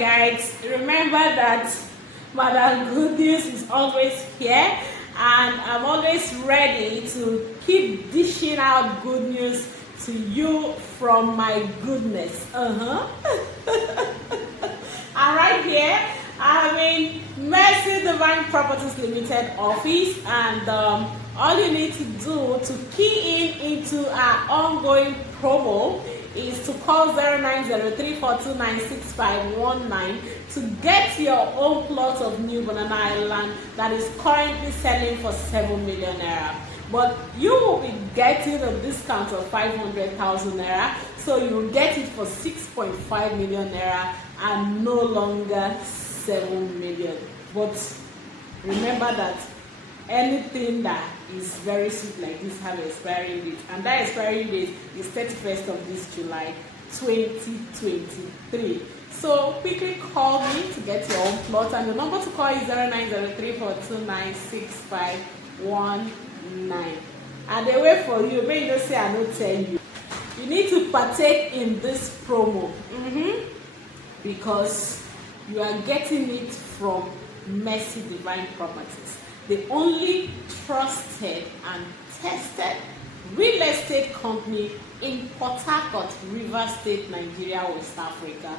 guys, remember that Madam Good News is always here, and I'm always ready to keep dishing out good news to you from my goodness. And right here I'm in Mercy Divine Properties Limited office, and all you need to do to key in into our ongoing promo is to call 090342966519 to get your own plot of new Banana Highland that is currently selling for 7 million naira. But you will be getting a discount of 500,000 naira, so you will get it for 6.5 million naira and no longer 7 million. But remember that anything that is very sweet like this have an expiring date, and that expiring date is 31st of this July 2023. So quickly call me to get your own plot, and the number to call is 090342966519. And they wait for you. May you not say I don't tell you. You need to partake in this promo because you are getting it from Mercy Divine Properties, the only trusted and tested real estate company in Port-Harcourt, Rivers State, Nigeria, West Africa.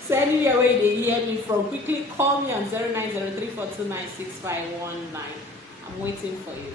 So anywhere where they hear me from, quickly call me on 090342966519. I'm waiting for you.